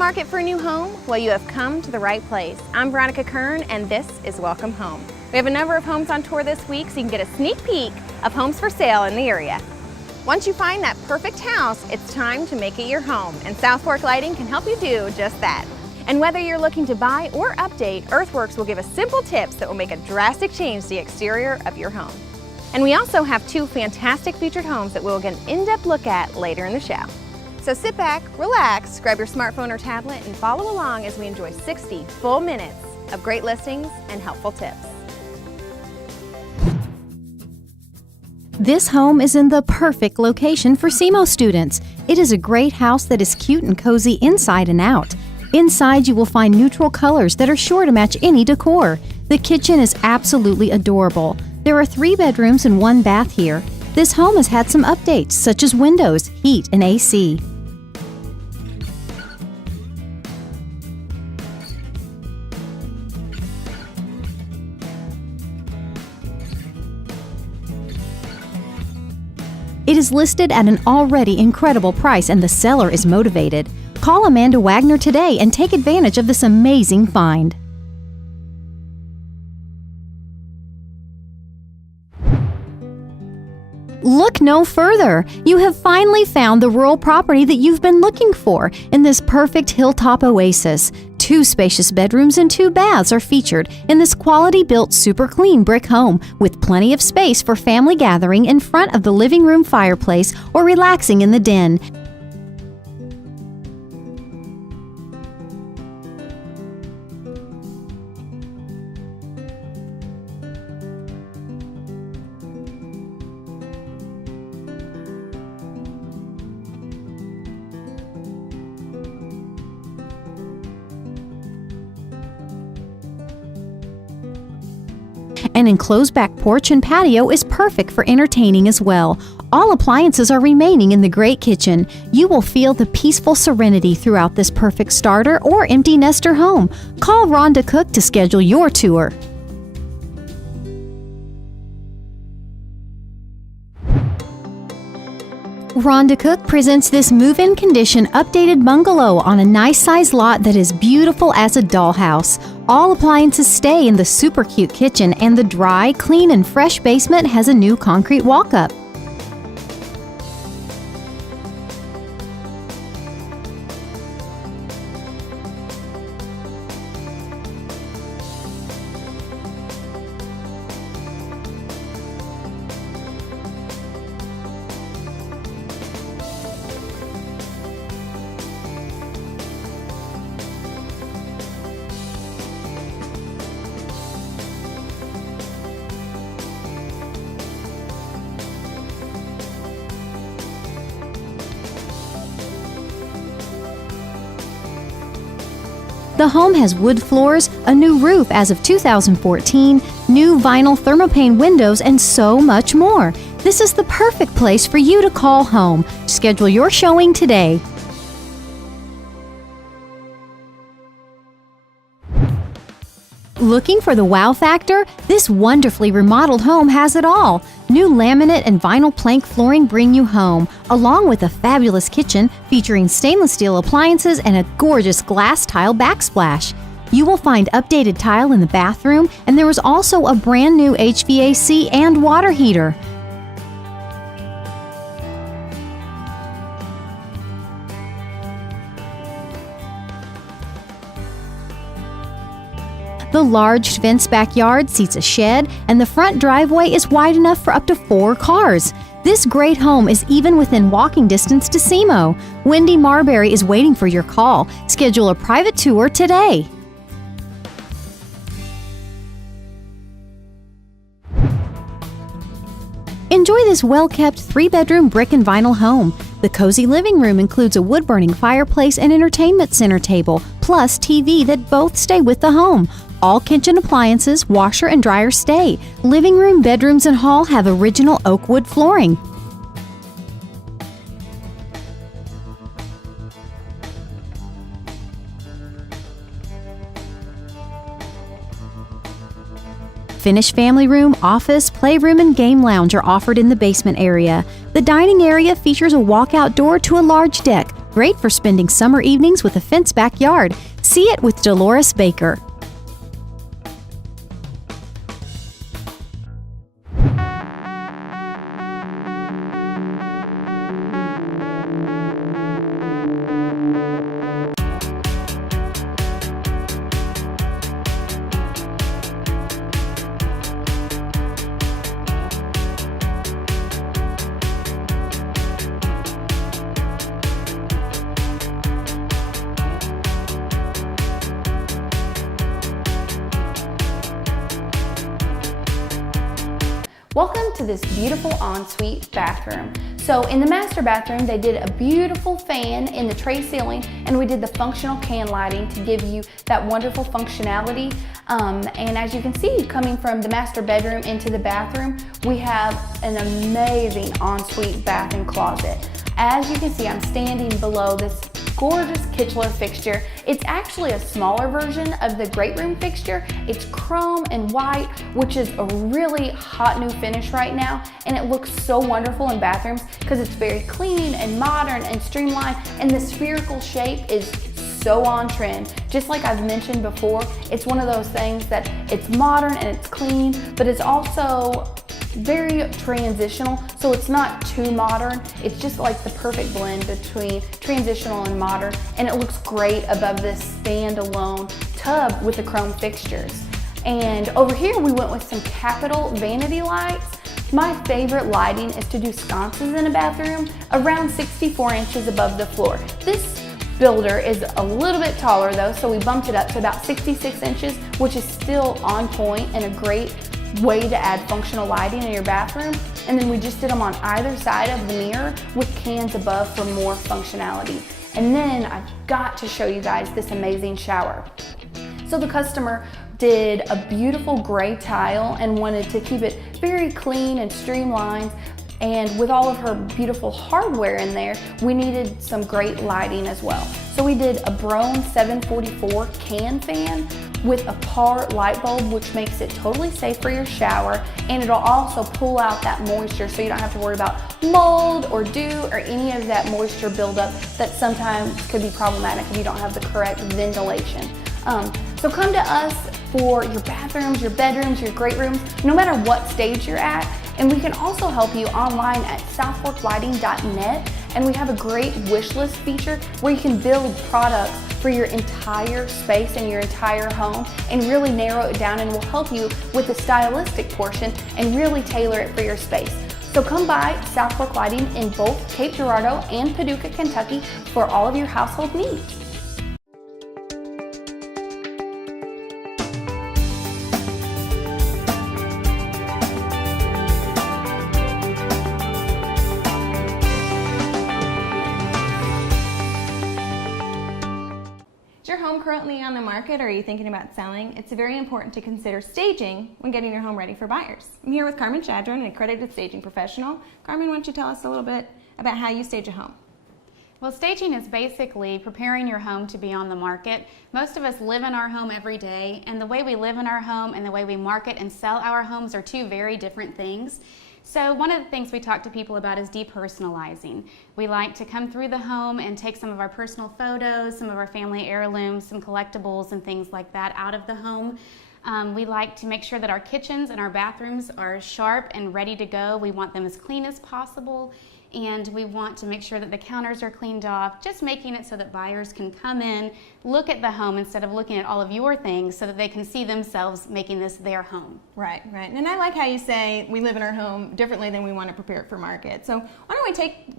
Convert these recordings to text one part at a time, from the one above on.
market for a new home? Well, you have come to the right place. I'm Veronica Kern, and this is Welcome Home. We have a number of homes on tour this week, so you can get a sneak peek of homes for sale in the area. Once you find that perfect house, it's time to make it your home, and South Fork Lighting can help you do just that. And whether you're looking to buy or update, Earthworks will give us simple tips that will make a drastic change to the exterior of your home. And we also have two fantastic featured homes that we'll get an in-depth look at later in the show. So sit back, relax, grab your smartphone or tablet, and follow along as we enjoy 60 full minutes of great listings and helpful tips. This home is in the perfect location for SEMO students. It is a great house that is cute and cozy inside and out. Inside, you will find neutral colors that are sure to match any decor. The kitchen is absolutely adorable. There are 3 bedrooms and 1 bath here. This home has had some updates, such as windows, heat, and AC. It is listed at an already incredible price, and the seller is motivated. Call Amanda Wagner today and take advantage of this amazing find. Look no further! You have finally found the rural property that you've been looking for in this perfect hilltop oasis. 2 spacious bedrooms and 2 baths are featured in this quality-built, super clean brick home with plenty of space for family gathering in front of the living room fireplace or relaxing in the den. An enclosed back porch and patio is perfect for entertaining as well. All appliances are remaining in the great kitchen. You will feel the peaceful serenity throughout this perfect starter or empty nester home. Call Rhonda Cook to schedule your tour. Rhonda Cook presents this move-in condition updated bungalow on a nice size lot that is beautiful as a dollhouse. All appliances stay in the super cute kitchen, and the dry, clean, and fresh basement has a new concrete walk-up. The home has wood floors, a new roof as of 2014, new vinyl thermopane windows, and so much more. This is the perfect place for you to call home. Schedule your showing today. Looking for the wow factor? This wonderfully remodeled home has it all. New laminate and vinyl plank flooring bring you home, along with a fabulous kitchen featuring stainless steel appliances and a gorgeous glass tile backsplash. You will find updated tile in the bathroom, and there is also a brand new HVAC and water heater. The large fenced backyard seats a shed, and the front driveway is wide enough for up to 4 cars. This great home is even within walking distance to SEMO. Wendy Marbury is waiting for your call. Schedule a private tour today. Enjoy this well-kept 3-bedroom brick and vinyl home. The cozy living room includes a wood-burning fireplace and entertainment center table, plus TV that both stay with the home. All kitchen appliances, washer and dryer stay. Living room, bedrooms, and hall have original oak wood flooring. Finished family room, office, playroom, and game lounge are offered in the basement area. The dining area features a walkout door to a large deck, Great for spending summer evenings with a fenced backyard. See it with Dolores Baker. Welcome to this beautiful ensuite bathroom. So in the master bathroom, they did a beautiful fan in the tray ceiling, and we did the functional can lighting to give you that wonderful functionality. And as you can see, coming from the master bedroom into the bathroom, we have an amazing ensuite bath and closet. As you can see, I'm standing below this gorgeous Kichler fixture. It's actually a smaller version of the great room fixture. It's chrome and white, which is a really hot new finish right now, and it looks so wonderful in bathrooms because it's very clean and modern and streamlined, and the spherical shape is so on trend. Just like I've mentioned before, it's one of those things that it's modern and it's clean, but it's also very transitional, so it's not too modern. It's just like the perfect blend between transitional and modern, and it looks great above this standalone tub with the chrome fixtures. And over here we went with some Capital vanity lights. My favorite lighting is to do sconces in a bathroom around 64 inches above the floor. This builder is a little bit taller though, so we bumped it up to about 66 inches, which is still on point and a great way to add functional lighting in your bathroom. And then we just did them on either side of the mirror with cans above for more functionality. And then I've got to show you guys this amazing shower. So the customer did a beautiful gray tile and wanted to keep it very clean and streamlined. And with all of her beautiful hardware in there, we needed some great lighting as well. So we did a Braun 744 can fan with a PAR light bulb, which makes it totally safe for your shower, and it'll also pull out that moisture so you don't have to worry about mold or dew or any of that moisture buildup that sometimes could be problematic if you don't have the correct ventilation. So come to us for your bathrooms, your bedrooms, your great rooms, no matter what stage you're at. And we can also help you online at southforklighting.net, and we have a great wish list feature where you can build products for your entire space and your entire home and really narrow it down, and we'll help you with the stylistic portion and really tailor it for your space. So come by South Fork Lighting in both Cape Girardeau and Paducah, Kentucky for all of your household needs. Is your home currently on the market, or are you thinking about selling? It's very important to consider staging when getting your home ready for buyers. I'm here with Carmen Chadron, an accredited staging professional. Carmen, why don't you tell us a little bit about how you stage a home? Well, staging is basically preparing your home to be on the market. Most of us live in our home every day, and the way we live in our home and the way we market and sell our homes are two very different things. So one of the things we talk to people about is depersonalizing. We like to come through the home and take some of our personal photos, some of our family heirlooms, some collectibles and things like that out of the home. We like to make sure that our kitchens and our bathrooms are sharp and ready to go. We want them as clean as possible, and we want to make sure that the counters are cleaned off, just making it so that buyers can come in, look at the home instead of looking at all of your things, so that they can see themselves making this their home. Right, right. And I like how you say we live in our home differently than we want to prepare it for market. So why don't we take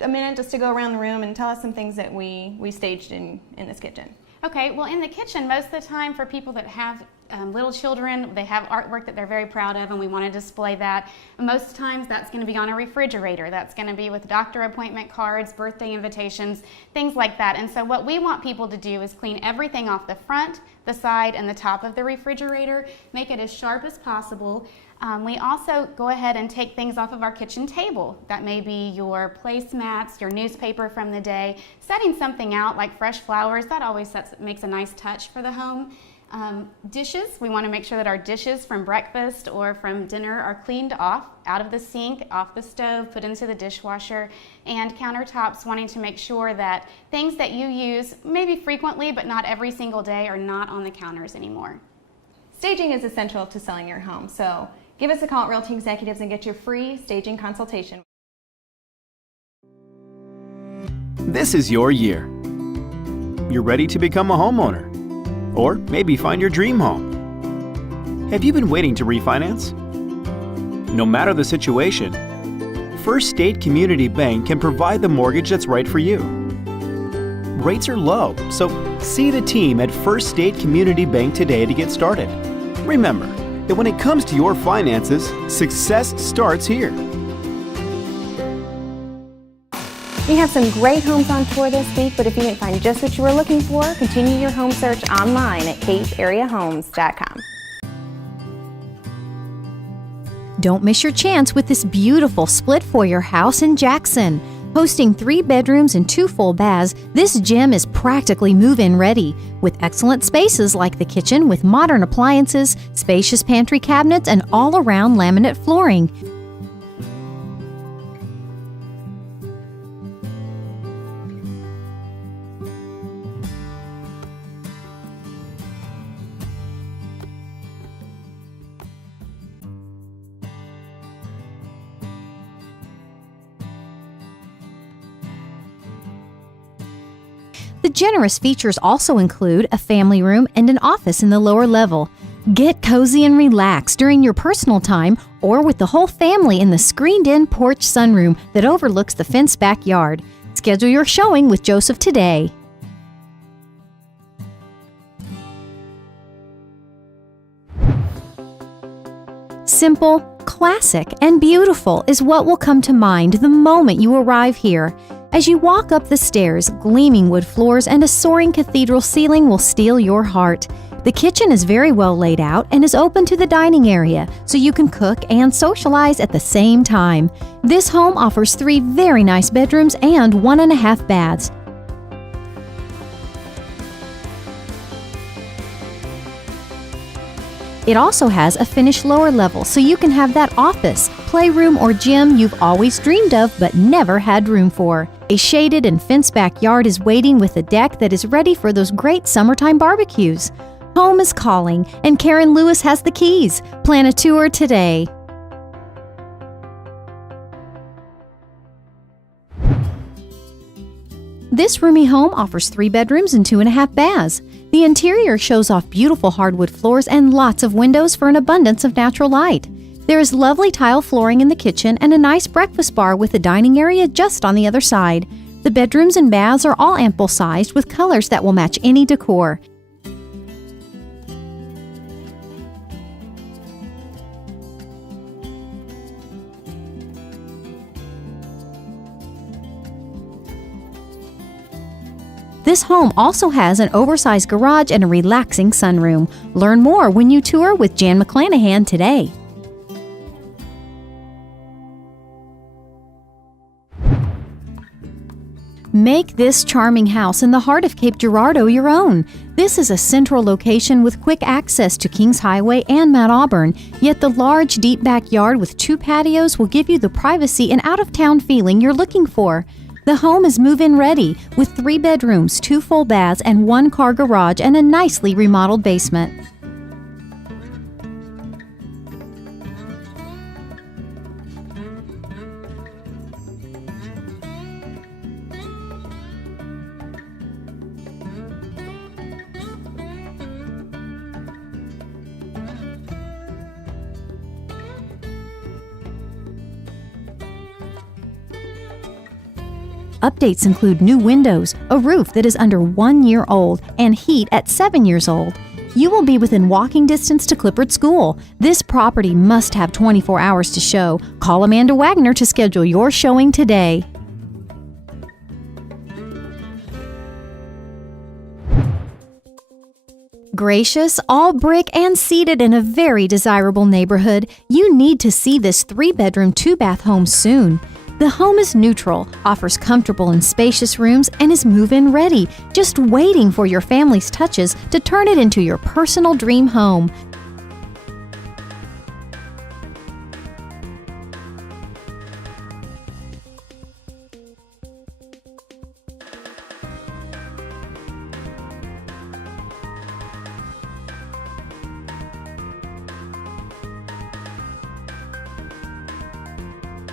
a minute just to go around the room and tell us some things that we staged in this kitchen. Okay, well, in the kitchen, most of the time for people that have little children, they have artwork that they're very proud of, and we want to display that. And most times that's going to be on a refrigerator. That's going to be with doctor appointment cards, birthday invitations, things like that. And so what we want people to do is clean everything off the front, the side, and the top of the refrigerator, make it as sharp as possible. We also go ahead and take things off of our kitchen table. That may be your placemats, your newspaper from the day. Setting something out like fresh flowers, that always makes a nice touch for the home. Dishes, we want to make sure that our dishes from breakfast or from dinner are cleaned off, out of the sink, off the stove, put into the dishwasher, and countertops, wanting to make sure that things that you use maybe frequently but not every single day are not on the counters anymore. Staging is essential to selling your home, so give us a call at Realty Executives and get your free staging consultation. This is your year. You're ready to become a homeowner, or maybe find your dream home. Have you been waiting to refinance? No matter the situation, First State Community Bank can provide the mortgage that's right for you. Rates are low, so see the team at First State Community Bank today to get started. Remember that when it comes to your finances, success starts here. We have some great homes on tour this week, but if you didn't find just what you were looking for, continue your home search online at capeareahomes.com. Don't miss your chance with this beautiful split foyer house in Jackson. Hosting 3 bedrooms and 2 full baths, this gem is practically move-in ready, with excellent spaces like the kitchen with modern appliances, spacious pantry cabinets, and all-around laminate flooring. The generous features also include a family room and an office in the lower level. Get cozy and relax during your personal time or with the whole family in the screened-in porch sunroom that overlooks the fenced backyard. Schedule your showing with Joseph today. Simple, classic, and beautiful is what will come to mind the moment you arrive here. As you walk up the stairs, gleaming wood floors and a soaring cathedral ceiling will steal your heart. The kitchen is very well laid out and is open to the dining area, so you can cook and socialize at the same time. This home offers 3 very nice bedrooms and 1.5 baths. It also has a finished lower level, so you can have that office, playroom, or gym you've always dreamed of but never had room for. A shaded and fenced backyard is waiting with a deck that is ready for those great summertime barbecues. Home is calling, and Karen Lewis has the keys. Plan a tour today. This roomy home offers 3 bedrooms and 2.5 baths. The interior shows off beautiful hardwood floors and lots of windows for an abundance of natural light. There is lovely tile flooring in the kitchen and a nice breakfast bar with a dining area just on the other side. The bedrooms and baths are all ample-sized with colors that will match any decor. This home also has an oversized garage and a relaxing sunroom. Learn more when you tour with Jan McClanahan today. Make this charming house in the heart of Cape Girardeau your own. This is a central location with quick access to Kings Highway and Mount Auburn, yet the large, deep backyard with 2 patios will give you the privacy and out-of-town feeling you're looking for. The home is move-in ready with 3 bedrooms, 2 full baths, and 1 car garage and a nicely remodeled basement. Updates include new windows, a roof that is under 1 year old, and heat at 7 years old. You will be within walking distance to Clifford School. This property must have 24 hours to show. Call Amanda Wagner to schedule your showing today. Gracious, all brick and seated in a very desirable neighborhood, you need to see this 3-bedroom, 2-bath home soon. The home is neutral, offers comfortable and spacious rooms, and is move-in ready, just waiting for your family's touches to turn it into your personal dream home.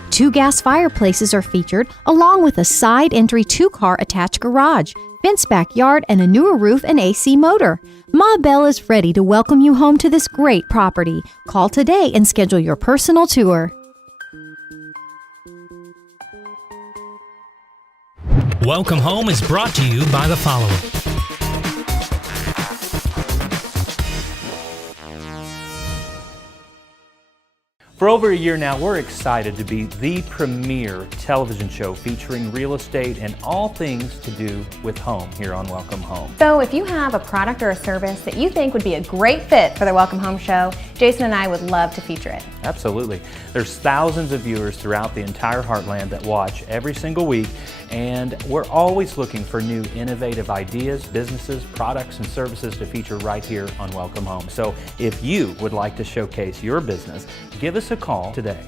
Two gas fireplaces are featured, along with a side entry 2-car attached garage, fenced backyard, and a newer roof and AC motor. Ma Bell is ready to welcome you home to this great property. Call today and schedule your personal tour. Welcome Home is brought to you by the following. For over a year now, we're excited to be the premier television show featuring real estate and all things to do with home here on Welcome Home. So if you have a product or a service that you think would be a great fit for the Welcome Home show, Jason and I would love to feature it. Absolutely. There's thousands of viewers throughout the entire Heartland that watch every single week, and we're always looking for new innovative ideas, businesses, products, and services to feature right here on Welcome Home. So if you would like to showcase your business, give us a call today.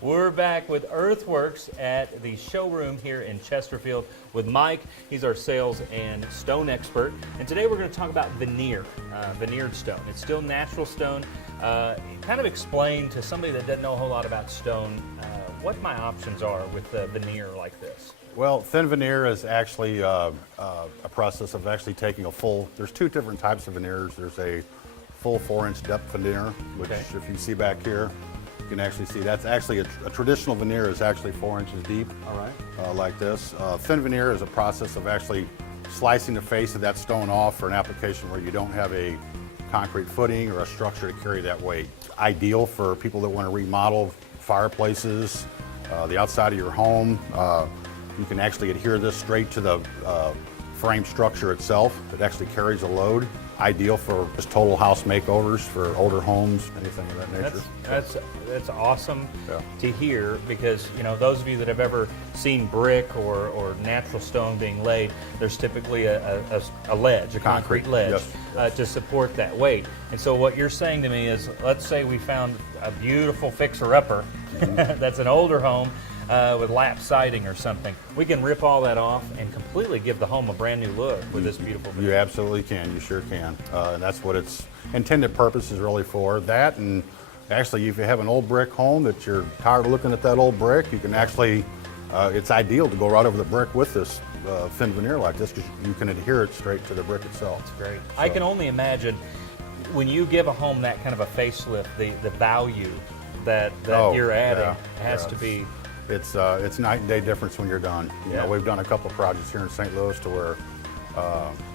We're back with Earthworks at the showroom here in Chesterfield with Mike. He's our sales and stone expert. And today we're going to talk about veneer, veneered stone. It's still natural stone. Kind of explain to somebody that doesn't know a whole lot about stone what my options are with veneer like this. Well, thin veneer is actually a process of actually taking a full, there's two different types of veneers. There's a full 4-inch depth veneer, which if you see back here, you can actually see that's actually a traditional veneer is actually 4 inches deep. All right. Like this. Thin veneer is a process of actually slicing the face of that stone off for an application where you don't have a concrete footing or a structure to carry that weight. It's ideal for people that want to remodel fireplaces, the outside of your home. You can actually adhere this straight to the frame structure itself. It actually carries a load. Ideal for just total house makeovers for older homes, anything of that nature. That's awesome to hear, because you know, those of you that have ever seen brick or natural stone being laid, there's typically a ledge, a concrete ledge, to support that weight. And so what you're saying to me is, let's say we found a beautiful fixer-upper that's an older home with lap siding or something. We can rip all that off and completely give the home a brand new look with this beautiful veneer. You absolutely can. You sure can. And that's what its intended purpose is really for. That, and actually if you have an old brick home that you're tired of looking at that old brick, you can actually, it's ideal to go right over the brick with this thin veneer like this, because you can adhere it straight to the brick itself. That's great. So, I can only imagine when you give a home that kind of a facelift, the value that you're adding has to be. It's night and day difference when you're done. You know, we've done a couple of projects here in St. Louis to where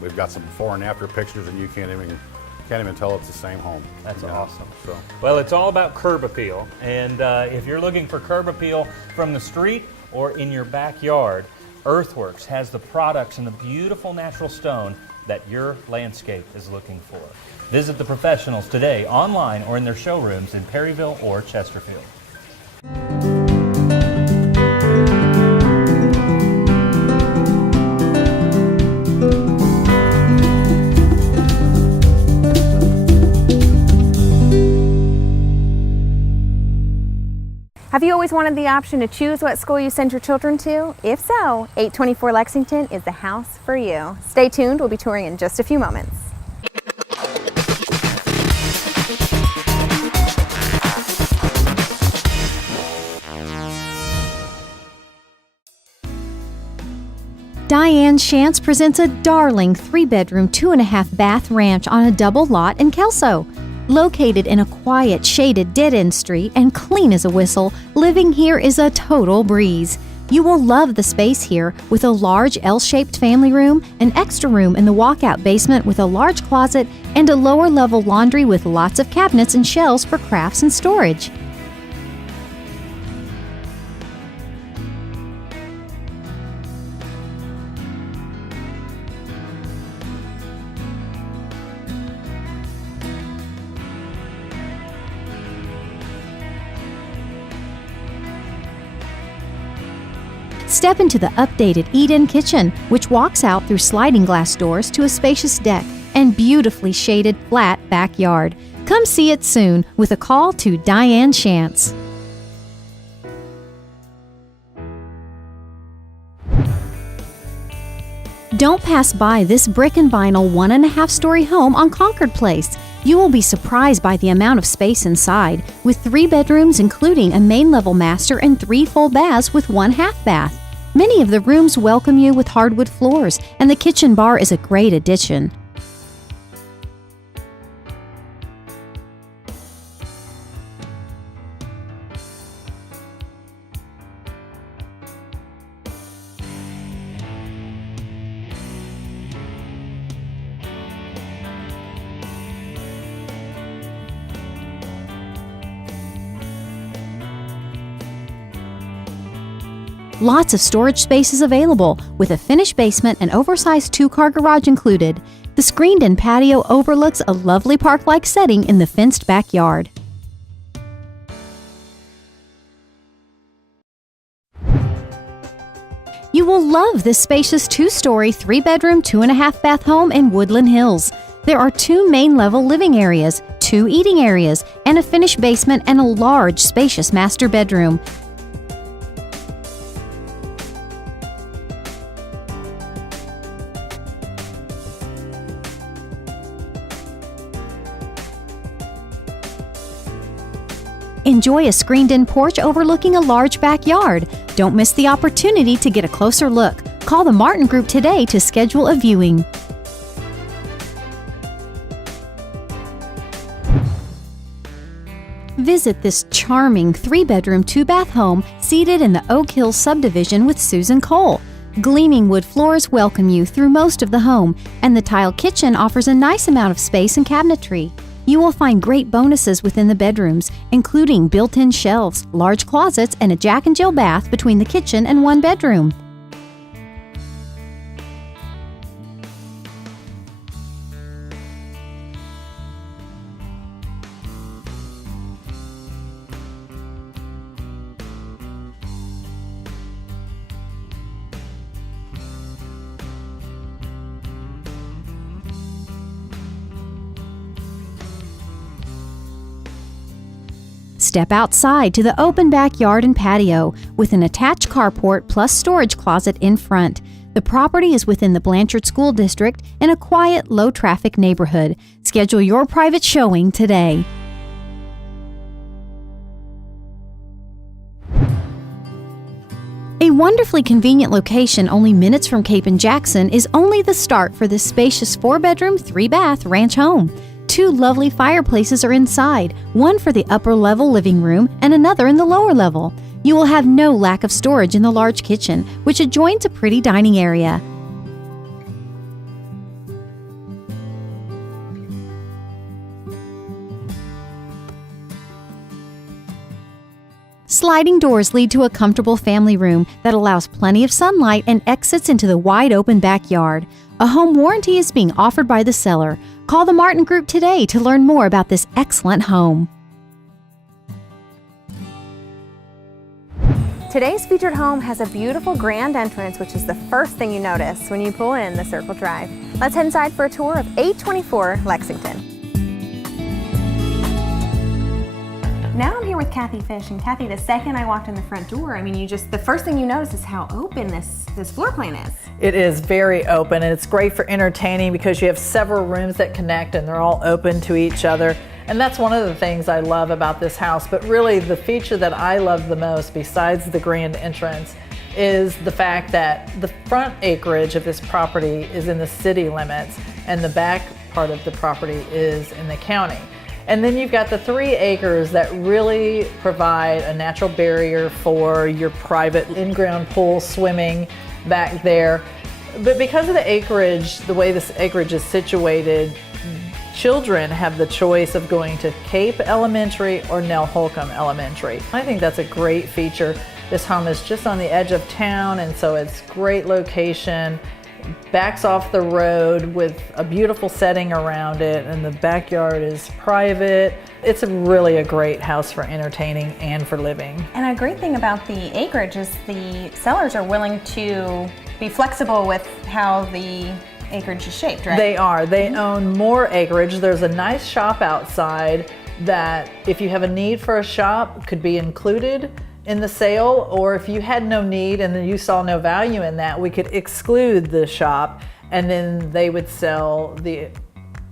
we've got some before and after pictures, and you can't even tell it's the same home. That's awesome. So, well, it's all about curb appeal, and if you're looking for curb appeal from the street or in your backyard, Earthworks has the products and the beautiful natural stone that your landscape is looking for. Visit the professionals today online or in their showrooms in Perryville or Chesterfield. Have you always wanted the option to choose what school you send your children to? If so, 824 Lexington is the house for you. Stay tuned, we'll be touring in just a few moments. Diane Shantz presents a darling 3-bedroom, 2.5-bath ranch on a double lot in Kelso. Located in a quiet, shaded dead-end street and clean as a whistle, living here is a total breeze. You will love the space here with a large L-shaped family room, an extra room in the walkout basement with a large closet, and a lower-level laundry with lots of cabinets and shelves for crafts and storage. Step into the updated eat-in kitchen, which walks out through sliding glass doors to a spacious deck and beautifully shaded flat backyard. Come see it soon with a call to Diane Shantz. Don't pass by this brick and vinyl 1.5-story home on Concord Place. You will be surprised by the amount of space inside, with 3 bedrooms including a main level master and 3 full baths with 1 half bath. Many of the rooms welcome you with hardwood floors, and the kitchen bar is a great addition. Lots of storage space is available, with a finished basement and oversized 2-car garage included. The screened-in patio overlooks a lovely park-like setting in the fenced backyard. You will love this spacious 2-story, 3-bedroom, 2.5-bath home in Woodland Hills. There are 2 main-level living areas, 2 eating areas, and a finished basement and a large, spacious master bedroom. Enjoy a screened-in porch overlooking a large backyard. Don't miss the opportunity to get a closer look. Call the Martin Group today to schedule a viewing. Visit this charming 3-bedroom, 2-bath home seated in the Oak Hills subdivision with Susan Cole. Gleaming wood floors welcome you through most of the home, and the tile kitchen offers a nice amount of space and cabinetry. You will find great bonuses within the bedrooms, including built-in shelves, large closets, and a Jack and Jill bath between the kitchen and 1 bedroom. Step outside to the open backyard and patio with an attached carport plus storage closet in front. The property is within the Blanchard School District in a quiet, low-traffic neighborhood. Schedule your private showing today. A wonderfully convenient location only minutes from Cape and Jackson is only the start for this spacious 4-bedroom, 3-bath ranch home. 2 lovely fireplaces are inside, one for the upper-level living room and another in the lower level. You will have no lack of storage in the large kitchen, which adjoins a pretty dining area. Sliding doors lead to a comfortable family room that allows plenty of sunlight and exits into the wide-open backyard. A home warranty is being offered by the seller. Call the Martin Group today to learn more about this excellent home. Today's featured home has a beautiful grand entrance, which is the first thing you notice when you pull in the Circle Drive. Let's head inside for a tour of 824 Lexington. Now I'm here with Kathy Fish, and Kathy, the second I walked in the front door, I mean, the first thing you notice is how open this floor plan is. It is very open, and it's great for entertaining because you have several rooms that connect and they're all open to each other. And that's one of the things I love about this house, but really the feature that I love the most, besides the grand entrance, is the fact that the front acreage of this property is in the city limits and the back part of the property is in the county. And then you've got the 3 acres that really provide a natural barrier for your private in-ground pool, swimming back there. But because of the acreage, the way this acreage is situated, children have the choice of going to Cape Elementary or Nell Holcomb Elementary. I think that's a great feature. This home is just on the edge of town, and so it's great location, backs off the road with a beautiful setting around it, and the backyard is private. It's really a great house for entertaining and for living. And a great thing about the acreage is the sellers are willing to be flexible with how the acreage is shaped, right? They are. They own more acreage. There's a nice shop outside that, if you have a need for a shop, could be included in the sale, or if you had no need and then you saw no value in that, we could exclude the shop and then they would sell the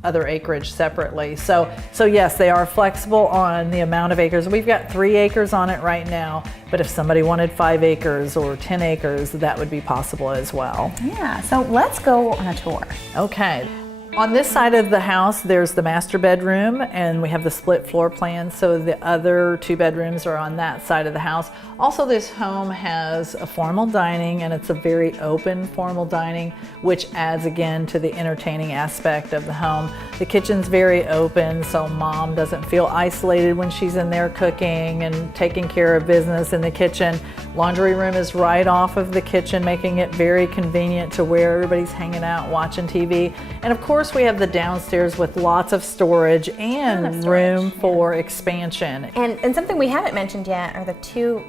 other acreage separately. So yes, they are flexible on the amount of acres. We've got 3 acres on it right now, but if somebody wanted 5 acres or 10 acres, that would be possible as well. Yeah, so let's go on a tour. Okay. On this side of the house, there's the master bedroom, and we have the split floor plan, so the other 2 bedrooms are on that side of the house. Also, this home has a formal dining, and it's a very open formal dining, which adds again to the entertaining aspect of the home. The kitchen's very open, so mom doesn't feel isolated when she's in there cooking and taking care of business in the kitchen. Laundry room is right off of the kitchen, making it very convenient to where everybody's hanging out watching TV. And of course, we have the downstairs with lots of storage and room for expansion. And something we haven't mentioned yet are the 2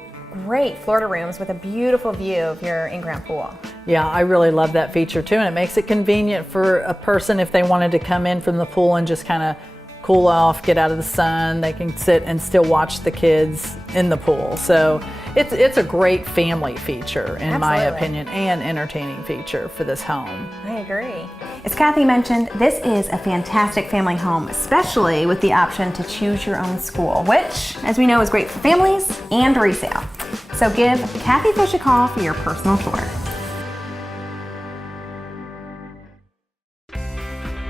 great Florida rooms with a beautiful view of your in-ground pool. Yeah, I really love that feature too, and it makes it convenient for a person if they wanted to come in from the pool and just kind of cool off, get out of the sun. They can sit and still watch the kids in the pool. So it's a great family feature in my opinion, and entertaining feature for this home. I agree. As Kathy mentioned, this is a fantastic family home, especially with the option to choose your own school, which, as we know, is great for families and resale. So give Kathy Fish a call for your personal tour.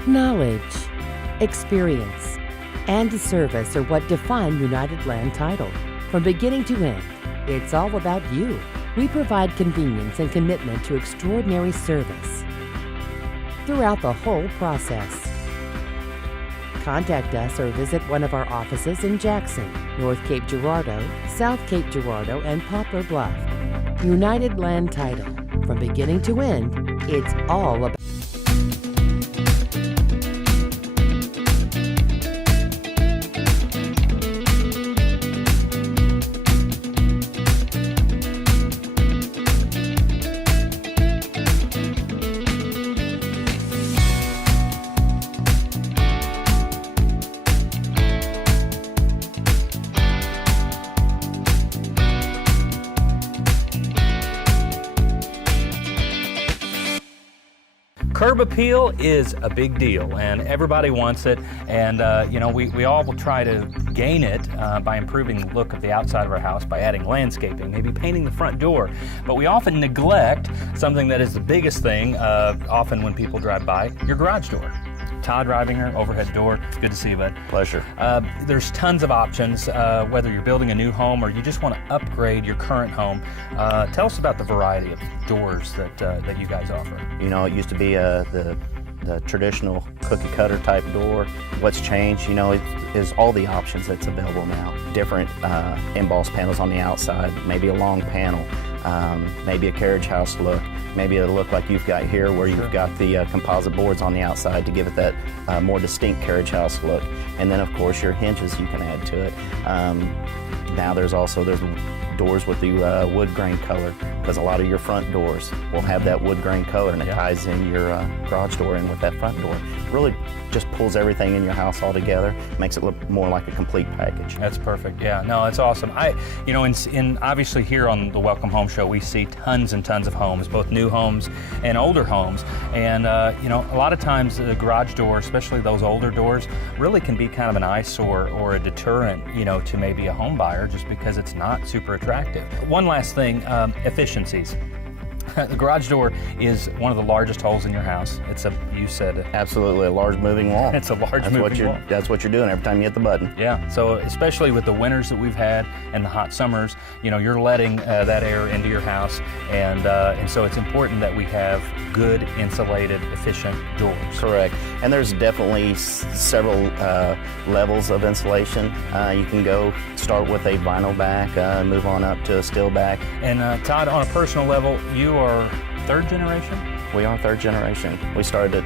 Knowledge, experience, and service are what define United Land Title. From beginning to end, it's all about you. We provide convenience and commitment to extraordinary service throughout the whole process. Contact us or visit one of our offices in Jackson, North Cape Girardeau, South Cape Girardeau, and Poplar Bluff. United Land Title. From beginning to end, it's all about. Curb appeal is a big deal, and everybody wants it. And you know, we all will try to gain it by improving the look of the outside of our house by adding landscaping, maybe painting the front door. But we often neglect something that is the biggest thing. Often when people drive by, your garage door. Todd Rivinger, overhead door. Good to see you, bud. Pleasure. There's tons of options, whether you're building a new home or you just want to upgrade your current home. Tell us about the variety of doors that you guys offer. You know, it used to be the traditional cookie cutter type door. What's changed, you know, is all the options that's available now. Different embossed panels on the outside, maybe a long panel, maybe a carriage house look, maybe a look like you've got here where you've got the composite boards on the outside to give it that more distinct carriage house look. And then of course your hinges you can add to it. Now there's doors with the wood grain color, because a lot of your front doors will have that wood grain color, and it ties in your garage door in with that front door. Really just pulls everything in your house all together, makes it look more like a complete package. That's perfect. Yeah, no, it's awesome. You know, in obviously here on the Welcome Home Show, we see tons and tons of homes, both new homes and older homes. And you know, a lot of times the garage door, especially those older doors, really can be kind of an eyesore or a deterrent, you know, to maybe a home buyer, just because it's not super attractive. One last thing, efficiencies. The garage door is one of the largest holes in your house. You said it. Absolutely, a large moving wall. It's a large moving wall. That's what you're doing every time you hit the button. Yeah, so especially with the winters that we've had and the hot summers, you're letting that air into your house, and so it's important that we have good insulated, efficient doors. Correct, and there's definitely several levels of insulation. You can start with a vinyl back, move on up to a steel back. And Todd, on a personal level, you are third generation? We are third generation. We started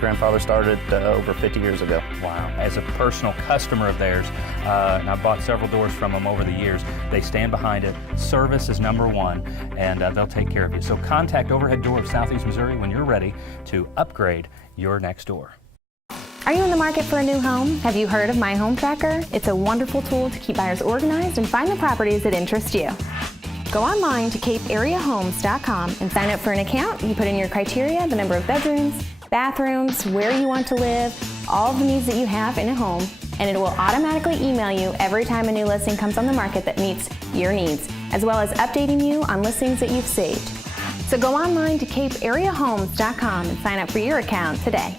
grandfather started over 50 years ago. Wow. As a personal customer of theirs, and I've bought several doors from them over the years, they stand behind it. Service is number one, and they'll take care of you. So contact Overhead Door of Southeast Missouri when you're ready to upgrade your next door. Are you in the market for a new home? Have you heard of My Home Tracker? It's a wonderful tool to keep buyers organized and find the properties that interest you. Go online to capeareahomes.com and sign up for an account. You put in your criteria, the number of bedrooms, bathrooms, where you want to live, all of the needs that you have in a home, and it will automatically email you every time a new listing comes on the market that meets your needs, as well as updating you on listings that you've saved. So go online to capeareahomes.com and sign up for your account today.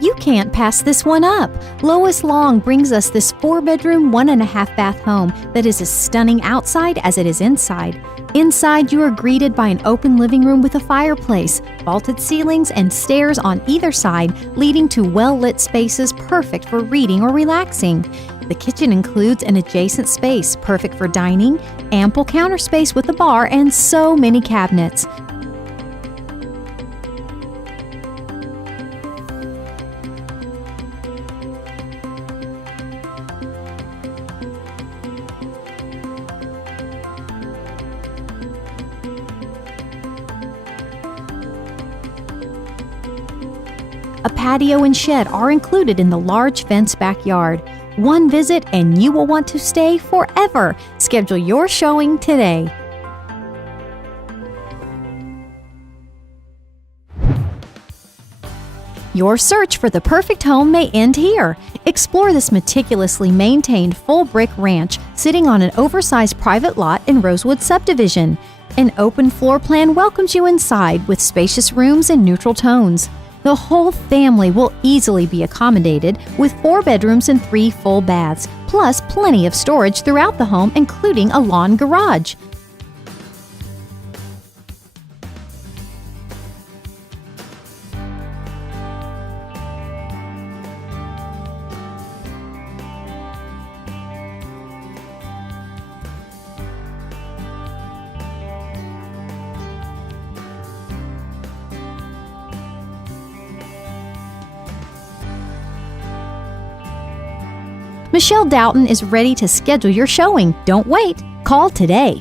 You can't pass this one up. Lois Long brings us this 4-bedroom, 1.5 bath home that is as stunning outside as it is inside. Inside, you are greeted by an open living room with a fireplace, vaulted ceilings, and stairs on either side, leading to well-lit spaces perfect for reading or relaxing. The kitchen includes an adjacent space perfect for dining, ample counter space with a bar, and so many cabinets. A patio and shed are included in the large fenced backyard. One visit and you will want to stay forever. Schedule your showing today. Your search for the perfect home may end here. Explore this meticulously maintained full brick ranch sitting on an oversized private lot in Rosewood Subdivision. An open floor plan welcomes you inside with spacious rooms in neutral tones. The whole family will easily be accommodated with 4 bedrooms and 3 full baths, plus plenty of storage throughout the home, including a lawn garage. Michelle Doughton is ready to schedule your showing. Don't wait. Call today.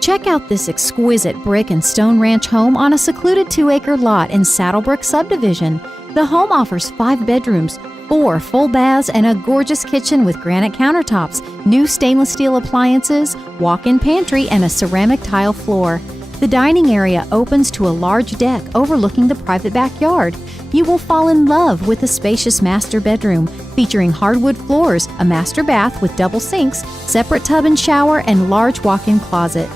Check out this exquisite brick and stone ranch home on a secluded 2-acre lot in Saddlebrook Subdivision. The home offers 5 bedrooms, 4 full baths, and a gorgeous kitchen with granite countertops, new stainless steel appliances, walk-in pantry, and a ceramic tile floor. The dining area opens to a large deck overlooking the private backyard. You will fall in love with the spacious master bedroom, featuring hardwood floors, a master bath with double sinks, separate tub and shower, and large walk-in closet.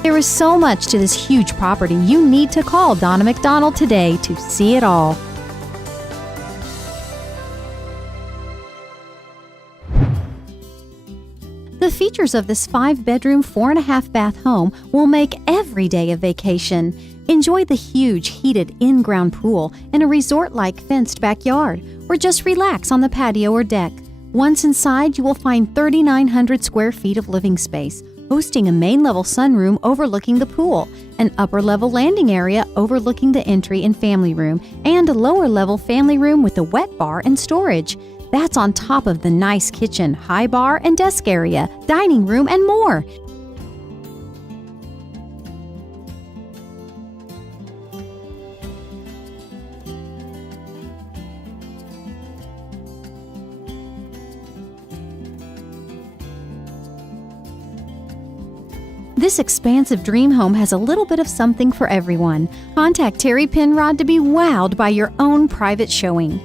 There is so much to this huge property, you need to call Donna McDonald today to see it all. The feature Selectors of this 5-bedroom, 4.5-bath home will make every day a vacation. Enjoy the huge, heated in-ground pool in a resort-like fenced backyard, or just relax on the patio or deck. Once inside, you will find 3,900 square feet of living space, hosting a main-level sunroom overlooking the pool, an upper-level landing area overlooking the entry and family room, and a lower-level family room with a wet bar and storage. That's on top of the nice kitchen, high bar and desk area, dining room, and more. This expansive dream home has a little bit of something for everyone. Contact Terry Penrod to be wowed by your own private showing.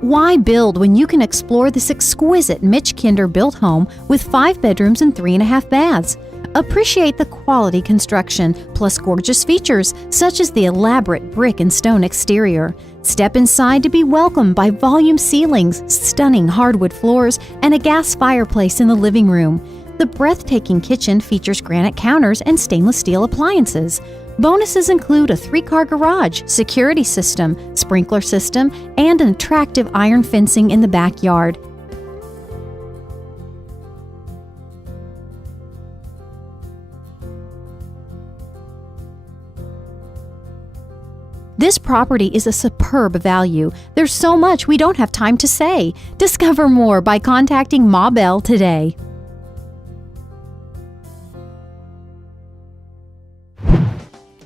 Why build when you can explore this exquisite Mitch Kinder built home with 5 bedrooms and 3.5 baths? Appreciate the quality construction plus gorgeous features such as the elaborate brick and stone exterior. Step inside to be welcomed by volume ceilings, stunning hardwood floors, and a gas fireplace in the living room. The breathtaking kitchen features granite counters and stainless steel appliances. Bonuses include a 3-car garage, security system, sprinkler system, and an attractive iron fencing in the backyard. This property is a superb value. There's so much we don't have time to say. Discover more by contacting Ma Bell today.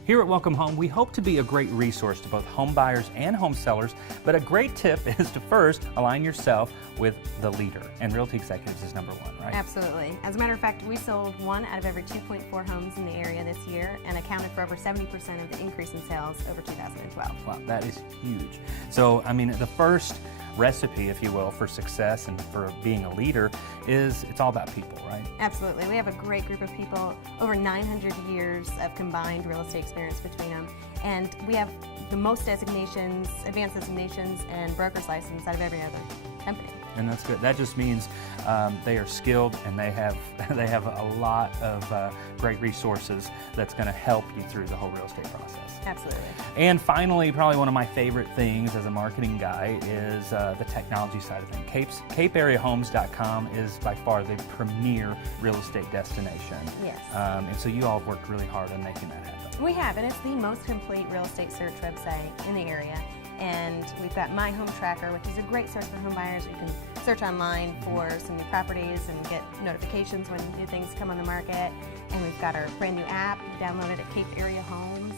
Here at Welcome Home, we hope to be a great resource to both home buyers and home sellers, but a great tip is to first align yourself with the leader, and Realty Executives is number one, right? Absolutely. As a matter of fact, we sold 1 out of every 2.4 homes in the area this year and accounted for over 70% of the increase in sales over 2012. Wow, that is huge. So, I mean, the first recipe, if you will, for success and for being a leader is it's all about people, right? Absolutely. We have a great group of people, over 900 years of combined real estate experience between them, and we have the most designations, advanced designations, and broker's license out of every other company. And that's good. That just means they are skilled and they have a lot of great resources that's going to help you through the whole real estate process. Absolutely. And finally, probably one of my favorite things as a marketing guy is the technology side of things. CapeAreaHomes.com is by far the premier real estate destination. Yes. And so you all have worked really hard on making that happen. We have, and it's the most complete real estate search website in the area. And we've got My Home Tracker, which is a great source for home buyers. You can search online for some new properties and get notifications when new things come on the market. And we've got our brand new app. Download it at Cape Area Homes.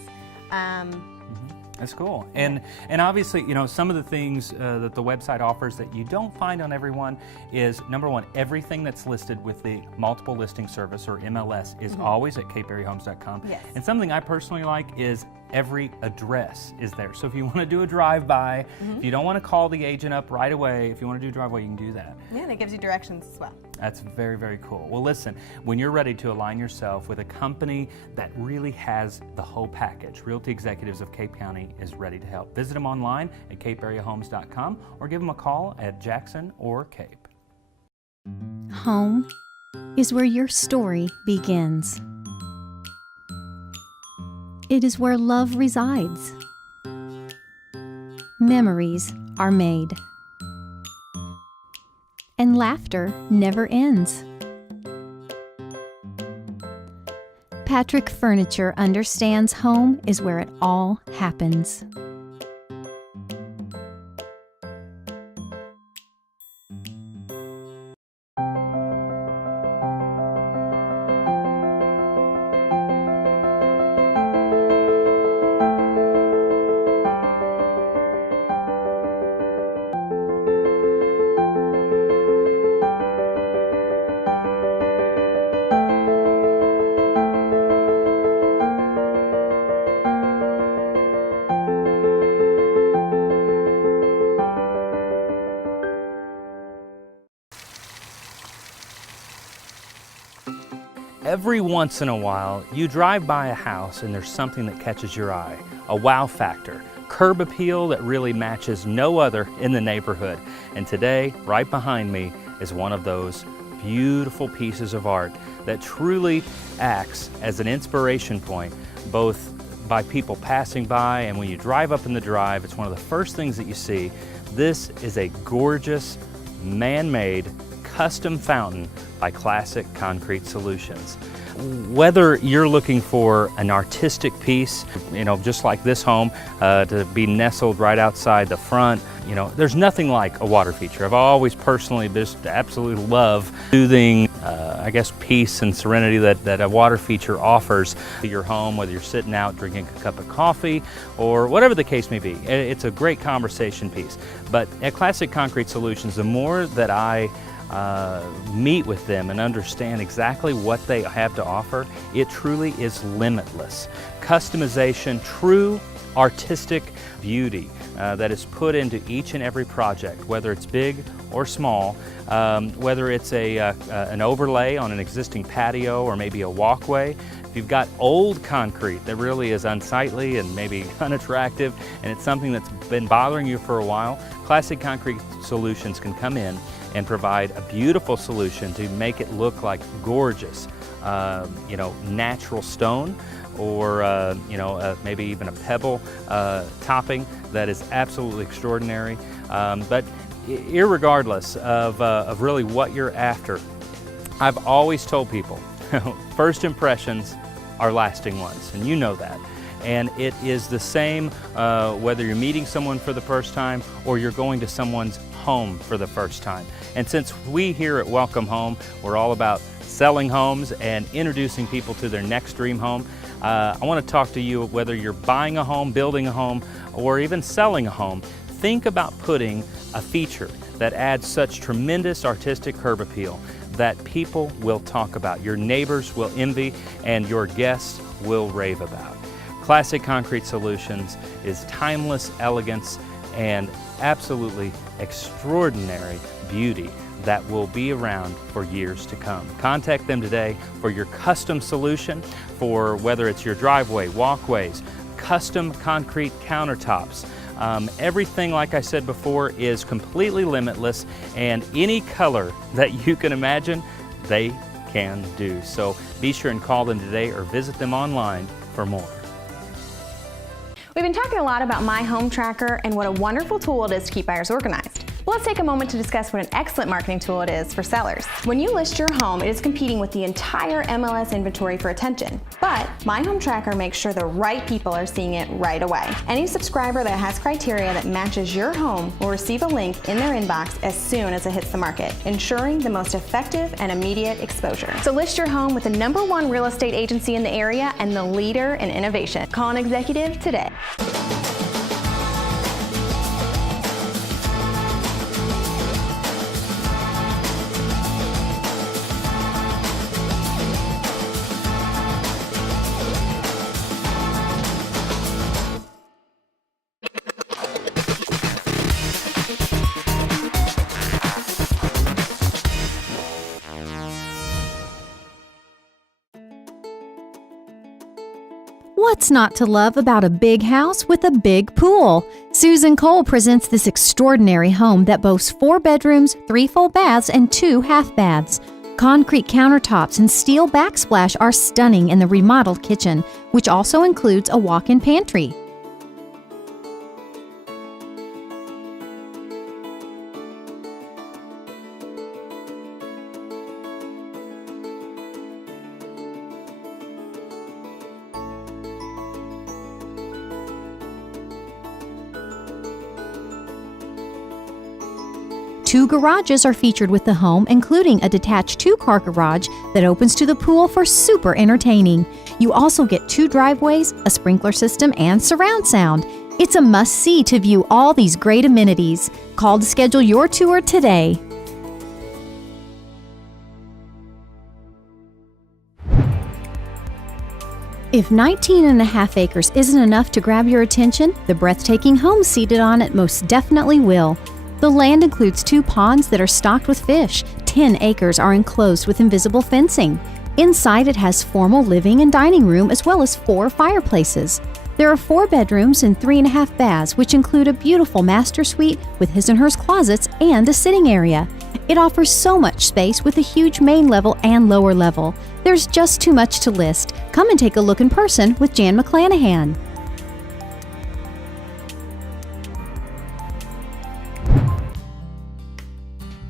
That's cool. And obviously, you know, some of the things that the website offers that you don't find on everyone is, number one, everything that's listed with the multiple listing service, or MLS, is always at CapeAreaHomes.com. Yes. And something I personally like is every address is there. So if you want to do a drive-by, if you don't want to call the agent up right away, if you want to do a drive-by, you can do that. Yeah, and it gives you directions as well. That's very, very cool. Well, listen, when you're ready to align yourself with a company that really has the whole package, Realty Executives of Cape County is ready to help. Visit them online at CapeAreaHomes.com or give them a call at Jackson or Cape. Home is where your story begins. It is where love resides. Memories are made. And laughter never ends. Patrick Furniture understands home is where it all happens. Every once in a while, you drive by a house and there's something that catches your eye, a wow factor, curb appeal that really matches no other in the neighborhood. And today, right behind me, is one of those beautiful pieces of art that truly acts as an inspiration point, both by people passing by and when you drive up in the drive, it's one of the first things that you see. This is a gorgeous, man-made, custom fountain by Classic Concrete Solutions. Whether you're looking for an artistic piece, just like this home, to be nestled right outside the front, there's nothing like a water feature. I've always personally just absolutely love soothing, peace and serenity that a water feature offers to your home, whether you're sitting out drinking a cup of coffee or whatever the case may be. It's a great conversation piece. But at Classic Concrete Solutions, the more that I meet with them and understand exactly what they have to offer, it truly is limitless. Customization, true artistic beauty that is put into each and every project, whether it's big or small, whether it's an overlay on an existing patio or maybe a walkway. If you've got old concrete that really is unsightly and maybe unattractive, and it's something that's been bothering you for a while, Classic Concrete Solutions can come in and provide a beautiful solution to make it look like gorgeous, natural stone, or maybe even a pebble topping that is absolutely extraordinary. But irregardless of really what you're after, I've always told people, first impressions are lasting ones, and you know that. And it is the same whether you're meeting someone for the first time or you're going to someone's home for the first time. And since we here at Welcome Home, we're all about selling homes and introducing people to their next dream home, I want to talk to you whether you're buying a home, building a home, or even selling a home. Think about putting a feature that adds such tremendous artistic curb appeal that people will talk about, your neighbors will envy, and your guests will rave about. Classic Concrete Solutions is timeless elegance and absolutely extraordinary beauty that will be around for years to come. Contact them today for your custom solution for whether it's your driveway, walkways, custom concrete countertops. Everything, like I said before, is completely limitless, and any color that you can imagine, they can do. So be sure and call them today or visit them online for more. We've been talking a lot about My Home Tracker and what a wonderful tool it is to keep buyers organized. Well, let's take a moment to discuss what an excellent marketing tool it is for sellers. When you list your home, it is competing with the entire MLS inventory for attention. But My Home Tracker makes sure the right people are seeing it right away. Any subscriber that has criteria that matches your home will receive a link in their inbox as soon as it hits the market, ensuring the most effective and immediate exposure. So list your home with the #1 real estate agency in the area and the leader in innovation. Call an executive today. What's not to love about a big house with a big pool? Susan Cole presents this extraordinary home that boasts 4 bedrooms, 3 full baths, and 2 half baths. Concrete countertops and steel backsplash are stunning in the remodeled kitchen, which also includes a walk-in pantry. Two garages are featured with the home, including a detached 2-car garage that opens to the pool for super entertaining. You also get 2 driveways, a sprinkler system, and surround sound. It's a must-see to view all these great amenities. Call to schedule your tour today. If 19.5 acres isn't enough to grab your attention, the breathtaking home seated on it most definitely will. The land includes 2 ponds that are stocked with fish. 10 acres are enclosed with invisible fencing. Inside, it has formal living and dining room as well as 4 fireplaces. There are 4 bedrooms and 3.5 baths, which include a beautiful master suite with his and hers closets and a sitting area. It offers so much space with a huge main level and lower level. There's just too much to list. Come and take a look in person with Jan McClanahan.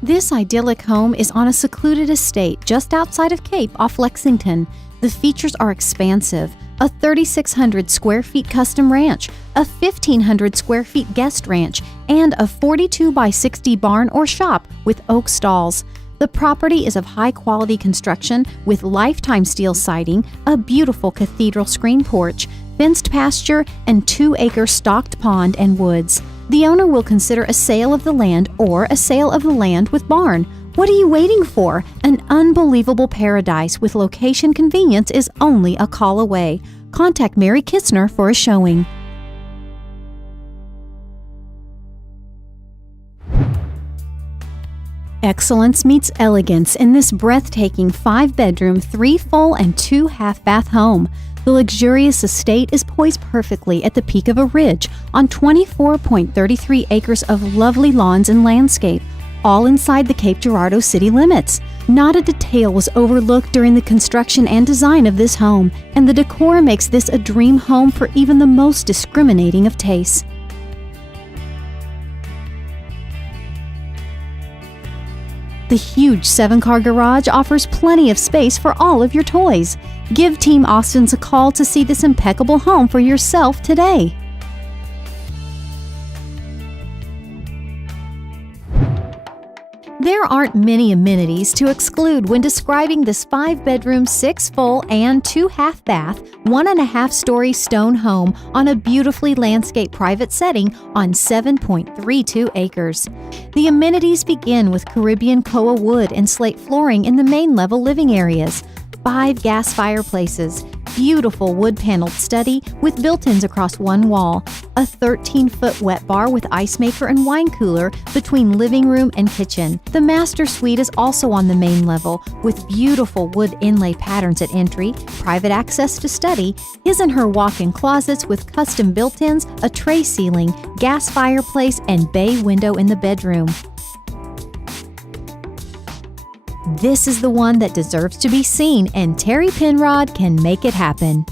This idyllic home is on a secluded estate just outside of Cape off Lexington. The features are expansive. A 3,600 square feet custom ranch, a 1,500 square feet guest ranch, and a 42 by 60 barn or shop with oak stalls. The property is of high quality construction with lifetime steel siding, a beautiful cathedral screen porch, fenced pasture, and 2-acre stocked pond and woods. The owner will consider a sale of the land or a sale of the land with barn. What are you waiting for? An unbelievable paradise with location convenience is only a call away. Contact Mary Kistner for a showing. Excellence meets elegance in this breathtaking 5-bedroom, 3 full and 2 half-bath home. The luxurious estate is poised perfectly at the peak of a ridge on 24.33 acres of lovely lawns and landscape, all inside the Cape Girardeau city limits. Not a detail was overlooked during the construction and design of this home, and the decor makes this a dream home for even the most discriminating of tastes. The huge 7-car garage offers plenty of space for all of your toys. Give Team Austin's a call to see this impeccable home for yourself today. There aren't many amenities to exclude when describing this 5-bedroom, 6 full, and 2 half-bath, 1.5-story stone home on a beautifully landscaped private setting on 7.32 acres. The amenities begin with Caribbean Koa wood and slate flooring in the main level living areas, 5 gas fireplaces, beautiful wood-paneled study with built-ins across one wall, a 13-foot wet bar with ice maker and wine cooler between living room and kitchen. The master suite is also on the main level with beautiful wood inlay patterns at entry, private access to study, his and her walk-in closets with custom built-ins, a tray ceiling, gas fireplace, and bay window in the bedroom. This is the one that deserves to be seen, and Terry Penrod can make it happen.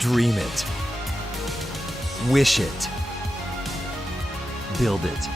Dream it. Wish it. Build it.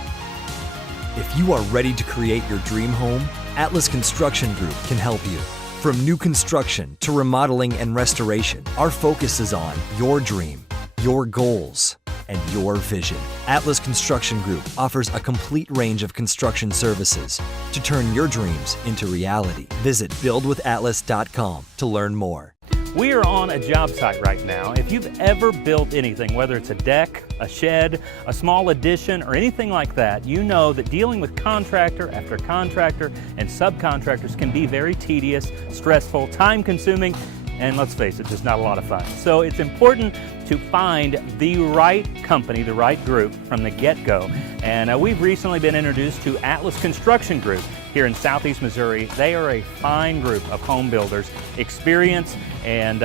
If you are ready to create your dream home, Atlas Construction Group can help you. From new construction to remodeling and restoration, our focus is on your dream, your goals, and your vision. Atlas Construction Group offers a complete range of construction services to turn your dreams into reality. Visit buildwithatlas.com to learn more. We are on a job site right now. If you've ever built anything, whether it's a deck, a shed, a small addition, or anything like that, you know that dealing with contractor after contractor and subcontractors can be very tedious, stressful, time-consuming, and let's face it, just not a lot of fun. So it's important to find the right company, the right group from the get-go. And we've recently been introduced to Atlas Construction Group here in Southeast Missouri. They are a fine group of home builders, experience, and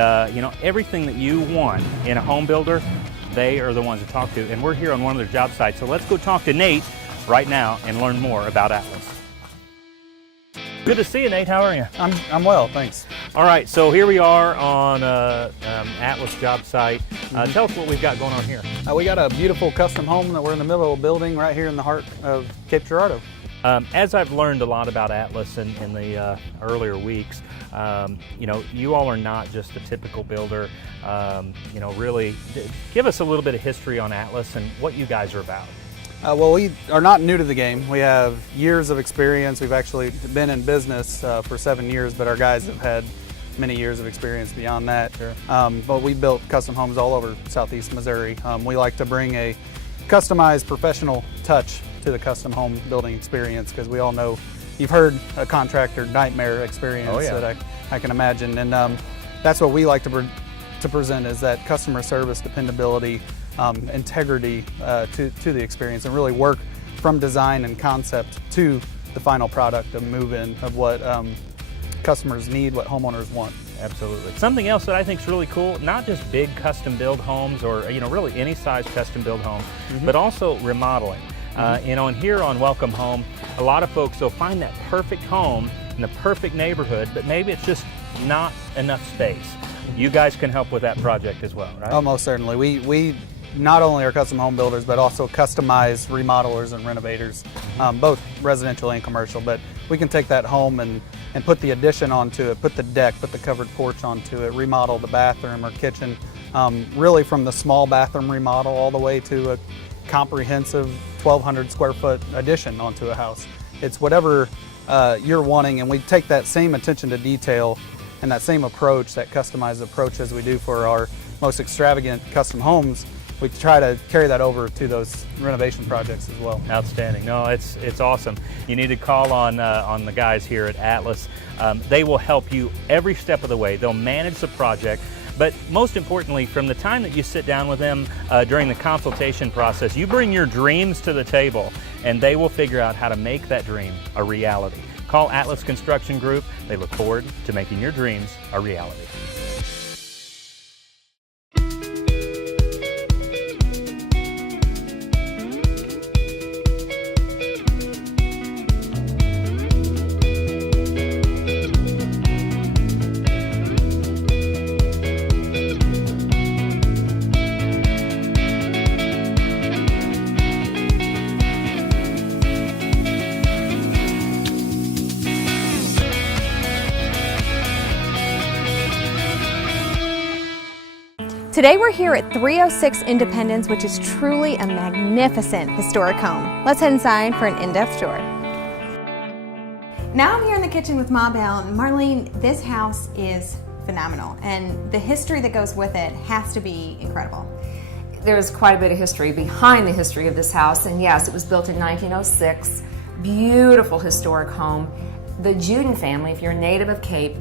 everything that you want in a home builder, they are the ones to talk to. And we're here on one of their job sites. So let's go talk to Nate right now and learn more about Atlas. Good to see you, Nate. How are you? I'm well, thanks. All right, so here we are on Atlas job site. Tell us what we've got going on here. We got a beautiful custom home that we're in the middle of building right here in the heart of Cape Girardeau. As I've learned a lot about Atlas in the earlier weeks, you all are not just a typical builder. Really, give us a little bit of history on Atlas and what you guys are about. Well, we are not new to the game. We have years of experience. We've actually been in business for 7 years, but our guys have had many years of experience beyond that. Sure. But we built custom homes all over Southeast Missouri. We like to bring a customized professional touch to the custom home building experience, because we all know you've heard a contractor nightmare experience that I can imagine. And that's what we like to present, is that customer service, dependability, integrity to the experience, and really work from design and concept to the final product of move-in of what customers need, what homeowners want. Absolutely. Something else that I think is really cool, not just big custom build homes or really any size custom build home, but also remodeling. And here on Welcome Home, a lot of folks will find that perfect home in the perfect neighborhood, but maybe it's just not enough space. You guys can help with that project as well, right? Oh, most certainly. We not only are custom home builders, but also customize remodelers and renovators, both residential and commercial. But we can take that home and put the addition onto it, put the deck, put the covered porch onto it, remodel the bathroom or kitchen, really from the small bathroom remodel all the way to a comprehensive 1,200 square foot addition onto a house. It's whatever you're wanting, and we take that same attention to detail and that same approach, that customized approach as we do for our most extravagant custom homes. We try to carry that over to those renovation projects as well. Outstanding. No, it's awesome. You need to call on the guys here at Atlas. They will help you every step of the way. They'll manage the project, but most importantly, from the time that you sit down with them during the consultation process, you bring your dreams to the table, and they will figure out how to make that dream a reality. Call Atlas Construction Group. They look forward to making your dreams a reality. Today we're here at 306 Independence, which is truly a magnificent historic home. Let's head inside for an in-depth tour. Now I'm here in the kitchen with Ma Bell, and Marlene, this house is phenomenal, and the history that goes with it has to be incredible. There's quite a bit of history behind the history of this house, and yes, it was built in 1906. Beautiful historic home. The Juden family, if you're a native of Cape,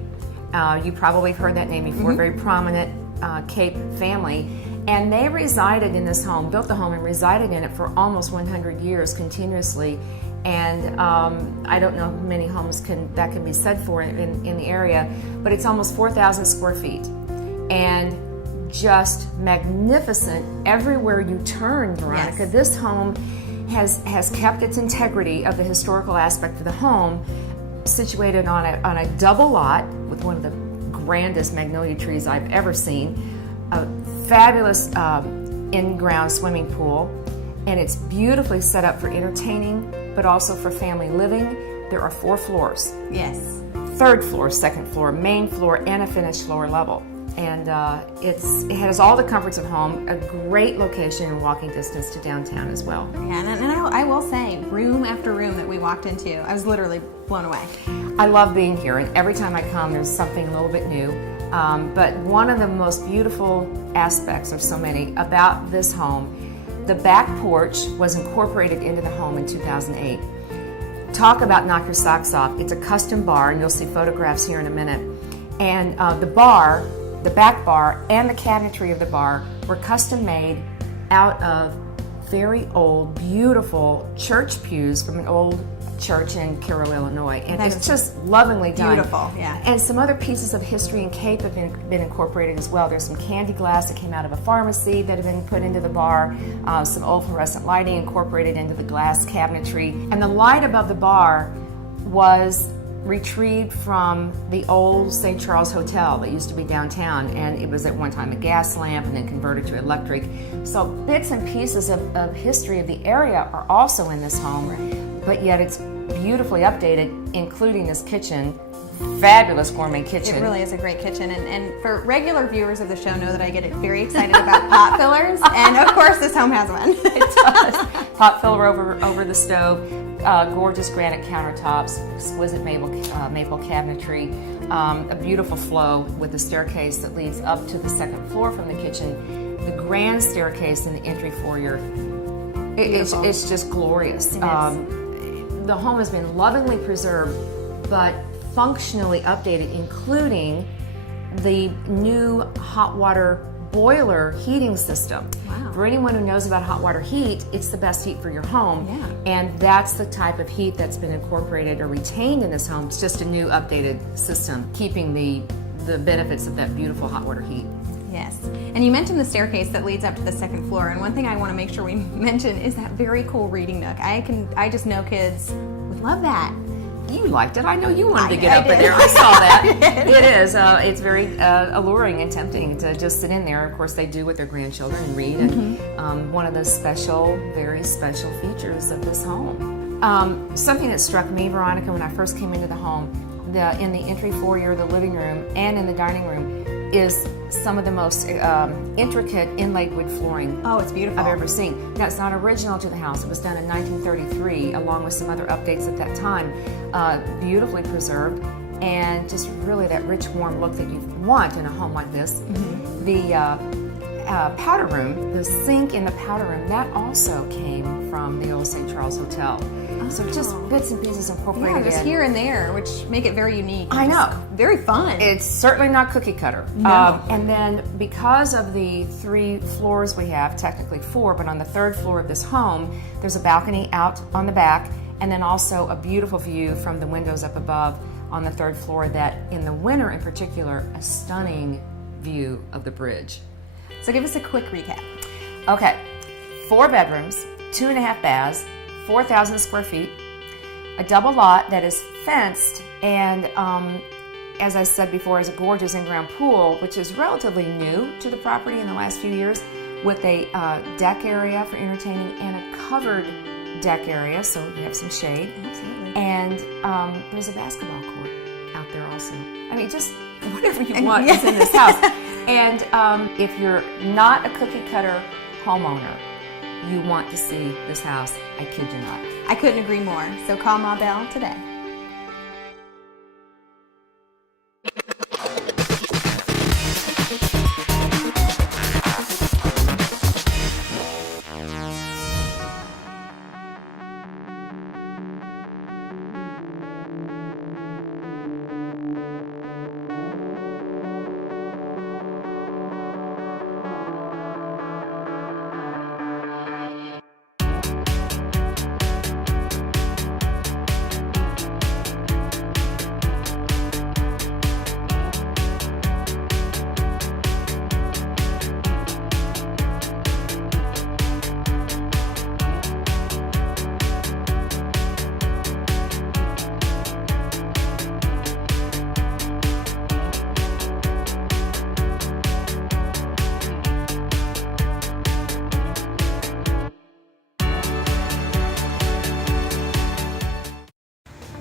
you probably have heard that name before, very prominent Cape family, and they resided in this home, built the home and resided in it for almost 100 years continuously. And I don't know how many homes that can be said for in the area, but it's almost 4,000 square feet, and just magnificent everywhere you turn, Veronica. Yes. This home has kept its integrity of the historical aspect of the home, situated on a double lot with one of the grandest magnolia trees I've ever seen, a fabulous in-ground swimming pool, and it's beautifully set up for entertaining, but also for family living. There are 4 floors. Yes. 3rd floor, 2nd floor, main floor, and a finished floor level. And it has all the comforts of home, a great location and walking distance to downtown as well. Yeah, and I will say, room after room that we walked into, I was literally blown away. I love being here, and every time I come, there's something a little bit new. But one of the most beautiful aspects of so many about this home, the back porch was incorporated into the home in 2008. Talk about knock your socks off. It's a custom bar, and you'll see photographs here in a minute. And the back bar and the cabinetry of the bar were custom made out of very old, beautiful church pews from an old church in Cairo, Illinois. And it's just lovingly done. Beautiful, yeah. And some other pieces of history in Cape have been incorporated as well. There's some candy glass that came out of a pharmacy that have been put into the bar, some old fluorescent lighting incorporated into the glass cabinetry. And the light above the bar was retrieved from the old St. Charles Hotel that used to be downtown, and it was at one time a gas lamp and then converted to electric. So bits and pieces of history of the area are also in this home, but yet it's beautifully updated, including this kitchen, fabulous gourmet kitchen. It really is a great kitchen, and for regular viewers of the show know that I get very excited about pot fillers, and of course this home has one. It does. Pot filler over the stove, gorgeous granite countertops, exquisite maple cabinetry, a beautiful flow with a staircase that leads up to the second floor from the kitchen, the grand staircase in the entry foyer. It's just glorious. The home has been lovingly preserved, but functionally updated, including the new hot water boiler heating system. Wow. For anyone who knows about hot water heat, it's the best heat for your home. Yeah. And that's the type of heat that's been incorporated or retained in this home. It's just a new updated system, keeping the benefits of that beautiful hot water heat. Yes, and you mentioned the staircase that leads up to the second floor, and one thing I want to make sure we mention is that very cool reading nook. I just know kids would love that. You liked it. I know you wanted to get up in there. I saw that. It is. It's very alluring and tempting to just sit in there. Of course, they do with their grandchildren and read. And one of the very special features of this home. Something that struck me, Veronica, when I first came into the home, in the entry foyer, the living room, and in the dining room, is some of the most intricate inlaid wood flooring it's beautiful. I've ever seen. Now, it's not original to the house. It was done in 1933, along with some other updates at that time. Beautifully preserved, and just really that rich, warm look that you want in a home like this. The powder room, the sink in the powder room, that also came from the old St. Charles Hotel. So just bits and pieces incorporated in. Yeah, just here and there, which make it very unique. I know. Very fun. It's certainly not cookie cutter. No. And then because of the 3 floors we have, technically 4, but on the 3rd floor of this home, there's a balcony out on the back, and then also a beautiful view from the windows up above on the 3rd floor that, in the winter in particular, a stunning view of the bridge. So give us a quick recap. Okay, 4 bedrooms, 2.5 baths, 4,000 square feet, a double lot that is fenced, and as I said before, is a gorgeous in-ground pool, which is relatively new to the property in the last few years, with a deck area for entertaining and a covered deck area, so you have some shade. Absolutely. And there's a basketball court out there also. I mean, just whatever you want is in this house. And if you're not a cookie cutter homeowner, you want to see this house. I kid you not. I couldn't agree more. So call Ma Belle today.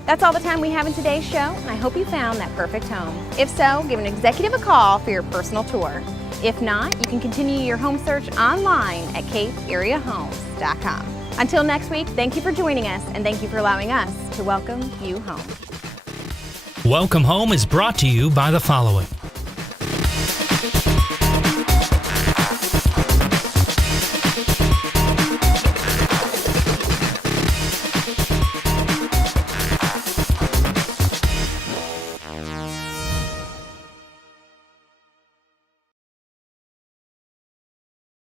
That's all the time we have in today's show, and I hope you found that perfect home. If so, give an executive a call for your personal tour. If not, you can continue your home search online at capeareahomes.com. Until next week, thank you for joining us, and thank you for allowing us to welcome you home. Welcome Home is brought to you by the following.